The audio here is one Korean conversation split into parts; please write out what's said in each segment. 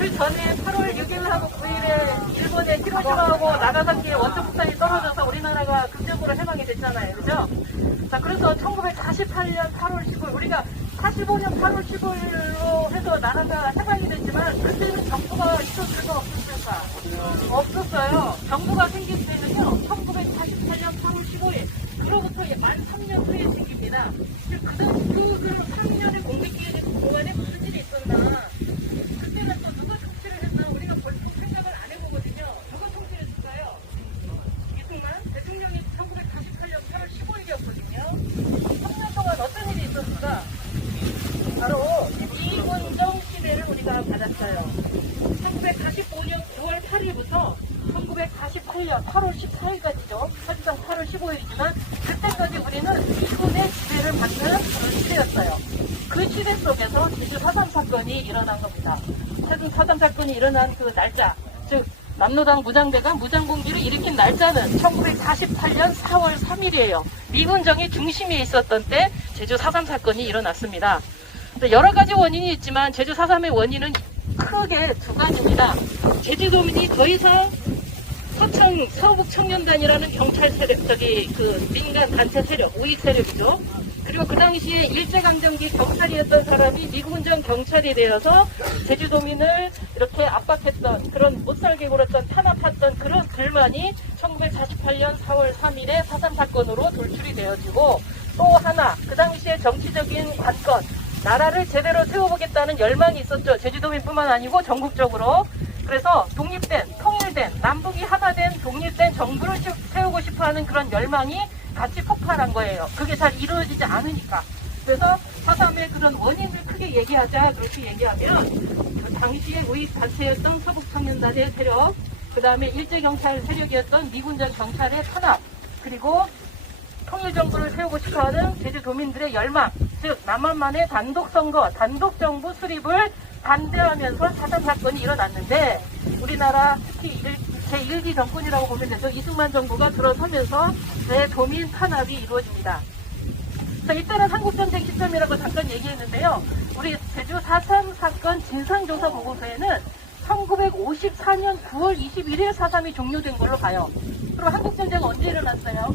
그 전에 8월 6일하고 9일에 일본에 히로시마하고 나가사키에 원자폭탄이 떨어져서 우리나라가 극적으로 해방이 됐잖아요. 그죠? 자, 그래서 1948년 8월 15일, 우리가 45년 8월 15일로 해서 나라가 해방이 됐지만, 그때는 정부가 있었을까 없었을까? 없었어요. 정부가 생긴 때는요, 1948년 8월 15일, 그로부터 만 3년 후에 생깁니다. 그 3년의 공백기에 대해서 동안에 무슨 일이 있었나? 그때는 또 누가 통치를 했나? 우리가 벌써 생각을 안 해보거든요. 누가 통치했을까요? 이승만 대통령이 1948년 8월 15일이었거든요. 3년 동안 어떤 일이 있었을까? 바로 이군정 시대를 우리가 받았어요. 1945년 9월 8일부터 1948년 8월 14일까지죠. 사실상 8월 15일이지만 그때까지 우리는 미군의 지배를 받는 그런 시대였어요. 그 시대 속에서 제주 4.3 사건이 일어난 겁니다. 제주 4.3 사건이 일어난 그 날짜, 즉 남로당 무장대가 무장공비를 일으킨 날짜는 1948년 4월 3일이에요. 미군정이 중심에 있었던 때 제주 4.3 사건이 일어났습니다. 여러 가지 원인이 있지만 제주 4.3의 원인은 크게 두 가지입니다. 제주도민이 더 이상 서북청년단이라는 경찰 세력, 그 민간 단체 세력, 우익 세력이죠. 그리고 그 당시에 일제강점기 경찰이었던 사람이 미군정 경찰이 되어서 제주도민을 이렇게 압박했던, 그런 못살게 굴었던, 탄압했던 그런 불만이 1948년 4월 3일에 4.3 사건으로 돌출이 되어지고, 또 하나, 그 당시에 정치적인 관건, 나라를 제대로 세워보겠다는 열망이 있었죠. 제주도민뿐만 아니고 전국적으로. 그래서 독립된, 통일된, 남북이 하나된 독립된 정부를 세우고 싶어하는 그런 열망이 같이 폭발한 거예요. 그게 잘 이루어지지 않으니까. 그래서 4.3의 그런 원인을 크게 얘기하자. 그렇게 얘기하면 그 당시에 우익 단체였던 서북청년단의 세력, 그 다음에 일제경찰 세력이었던 미군정 경찰의 탄압, 그리고 통일정부를 세우고 싶어하는 제주도민들의 열망, 즉 남한만의 단독선거, 단독정부 수립을 반대하면서 4.3 사건이 일어났는데, 우리나라 특히 제1기 정권이라고 보면 되죠. 이승만 정부가 들어서면서 대도민 탄압이 이루어집니다. 자, 이때는 한국전쟁 시점이라고 잠깐 얘기했는데요. 우리 제주 4.3 사건 진상조사 보고서에는 1954년 9월 21일 4.3이 종료된 걸로 봐요. 그럼 한국전쟁은 언제 일어났어요?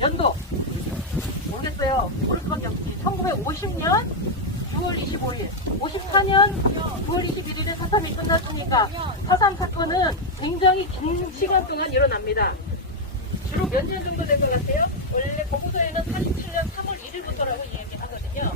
연도 모르겠어요. 모를 수밖에 없지. 1950년 9월 25일, 54년 9월 21일에 4.3이 끝났으니까 4.3 사건은 굉장히 긴 시간 동안 일어납니다. 주로 몇 년 정도 된 것 같아요? 원래 보고서에는 47년 3월 1일부터라고 얘기하거든요.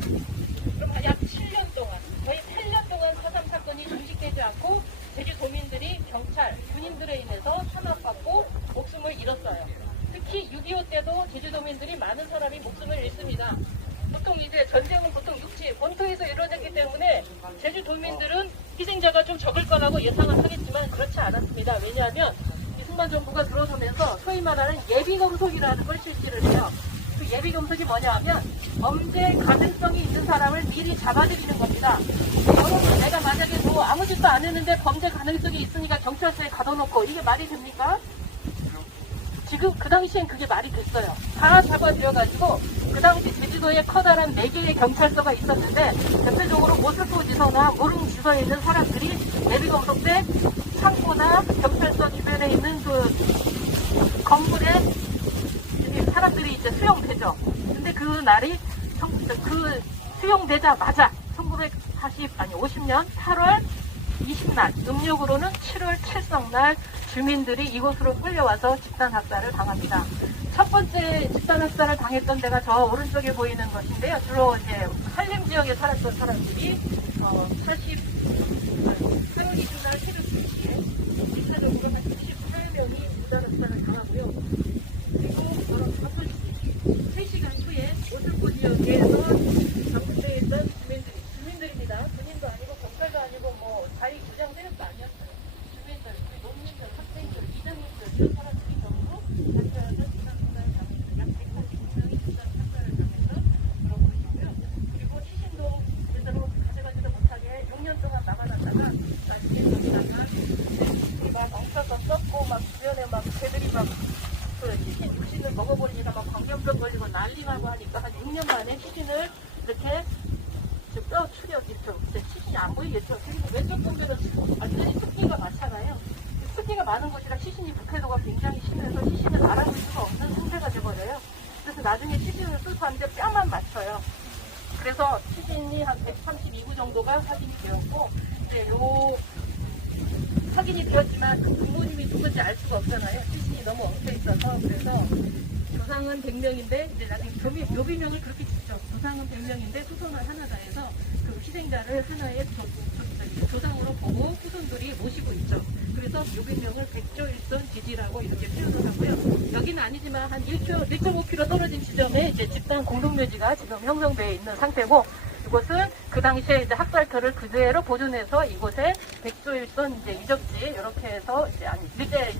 그럼 약 7년 동안, 거의 8년 동안 4.3 사건이 종식되지 않고 제주도민들이 경찰, 군인들에 인해서 탄압받고 목숨을 잃었어요. 특히 6.25 때도 제주도민들이 많은 사람이 목숨을 잃습니다. 보통 이제 전쟁은 보통 육지, 본토에서 이루어졌기 때문에 제주도민들은 희생자가 좀 적을 거라고 예상을 하겠지만 그렇지 않았습니다. 왜냐하면 이승만 정부가 들어서면서 소위 말하는 예비검속이라는 걸 실시를 해요. 그 예비검속이 뭐냐 하면 범죄 가능성이 있는 사람을 미리 잡아들이는 겁니다. 여러분, 내가 만약에 뭐 아무 짓도 안 했는데 범죄 가능성이 있으니까 경찰서에 가둬놓고 이게 말이 됩니까? 지금 그 당시엔 그게 말이 됐어요. 다 잡아들여가지고 그 당시 제주도에 커다란 4개의 경찰서가 있었는데 대표적으로 모스포지서나 모릉지서에 있는 사람들이 예비검속 때 창고나 경찰서 주변에 있는 그 건물에 사람들이 이제 수용되죠. 근데 그 날이 그 수용되자마자 50년 8월 20날, 음력으로는 7월 7성날 주민들이 이곳으로 끌려와서 집단학살을 당합니다. 첫 번째 집단학살을 당했던 데가 저 오른쪽에 보이는 것인데요. 주로 이제 한림 지역에 살았던 사람들이 8월 20날 새벽 2시에 일차적으로 한 68명이 집단학살을 당하고요. 그리고 바로 3시간 후에 오슬포 지역에서 장군대에 있던 주민들입니다. 군인도 아니고 경찰도 아니고 뭐 자위 구장 세력도 아니었어요. 주민들, 농민들, 학생들, 이장님들 이런 사람들이 전부 단체하는 집단학살을 당했어요. 약 180명이 집단학살을 당해서 그러고 있고요. 그리고 시신도 제대로 가져가지도 못하게 6년 동안 남아놨다가 나중에 거기다가 막 엉켜서 썩고 막 주변에 막 개들이 막 그 시신을 먹어버리니까 막 광견병 걸리고 난리 나고 하니까 한 6년 만에 시신을 이렇게 시신이 안 보이겠죠. 그리고 왼쪽 동면은 완전히 습기가 많잖아요. 습기가 많은 곳이라 시신이 북해도가 굉장히 심해서 시신을 알아볼 수가 없는 상태가 돼버려요. 그래서 나중에 시신을 수습하는데 뼈만 맞춰요. 그래서 시신이 한 132구 정도가 확인이 되었고, 이제 요 확인이 되었지만 그 부모님이 누군지 알 수가 없잖아요. 시신이 너무 엉켜 있어서. 그래서 조상은 100명인데 이제 나중에 묘비명을 그렇게 짓죠. 조상은 100명인데 후손은 하나다 해서 그 희생자를 하나의 조상으로 보고 후손들이 모시고 있죠. 그래서 묘비명을 백조일손 지지라고 이렇게 표현을 하고요. 여기는 아니지만 한 1.5km 떨어진 지점에 이제 집단 공동묘지가 지금 형성되어 있는 상태고, 이곳은 그 당시에 이제 학살터를 그대로 보존해서 이곳에 백조일손 이제 유적지 이렇게 해서 이제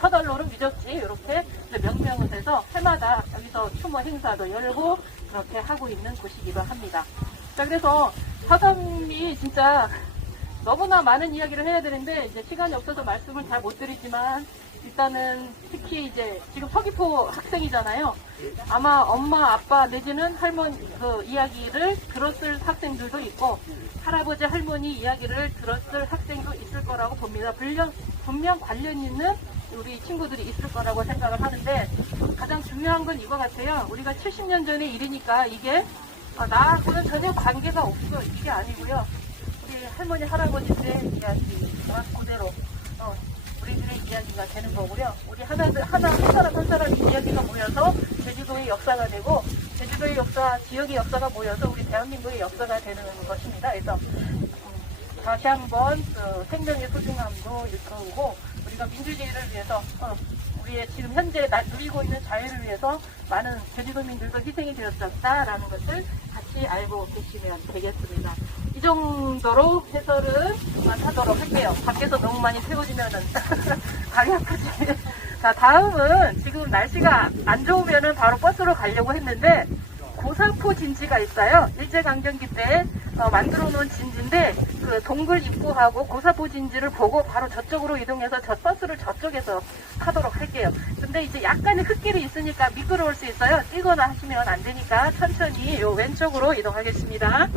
서달로는 유적지 이렇게 명명을 해서 해마다 여기서 추모 행사도 열고 그렇게 하고 있는 곳이기도 합니다. 자, 그래서 사삼이 진짜 너무나 많은 이야기를 해야 되는데 이제 시간이 없어서 말씀을 잘 못 드리지만, 일단은 특히 이제 지금 서귀포 학생이잖아요. 아마 엄마, 아빠 내지는 할머니 그 이야기를 들었을 학생들도 있고 할아버지, 할머니 이야기를 들었을 학생도 있을 거라고 봅니다. 분명 관련 있는 우리 친구들이 있을 거라고 생각을 하는데, 가장 중요한 건 이거 같아요. 우리가 70년 전의 일이니까 이게 나하고는 전혀 관계가 없어, 이게 아니고요. 우리 할머니, 할아버지 때 이야기 그대로 우리들의 이야기가 되는 거고요. 우리 한 사람 한 사람의 이야기가 모여서 제주도의 역사가 되고, 제주도의 역사, 지역의 역사가 모여서 우리 대한민국의 역사가 되는 것입니다. 그래서 다시 한번 그 생명의 소중함도 일깨우고, 우리가 민주주의를 위해서 우리의 지금 현재 누리고 있는 자유를 위해서 많은 제주도민들도 희생이 되었었다라는 것을 같이 알고 계시면 되겠습니다. 이 정도로 해설을 하도록 할게요. 밖에서 너무 많이 세워지면은 다리 아프지. 자, 다음은 지금 날씨가 안 좋으면은 바로 버스로 가려고 했는데, 고사포 진지가 있어요. 일제강점기 때 만들어 놓은 진지인데, 그 동굴 입구하고 고사포 진지를 보고 바로 저쪽으로 이동해서 저 버스를 저쪽에서 타도록 할게요. 근데 이제 약간의 흙길이 있으니까 미끄러울 수 있어요. 뛰거나 하시면 안 되니까 천천히 요 왼쪽으로 이동하겠습니다.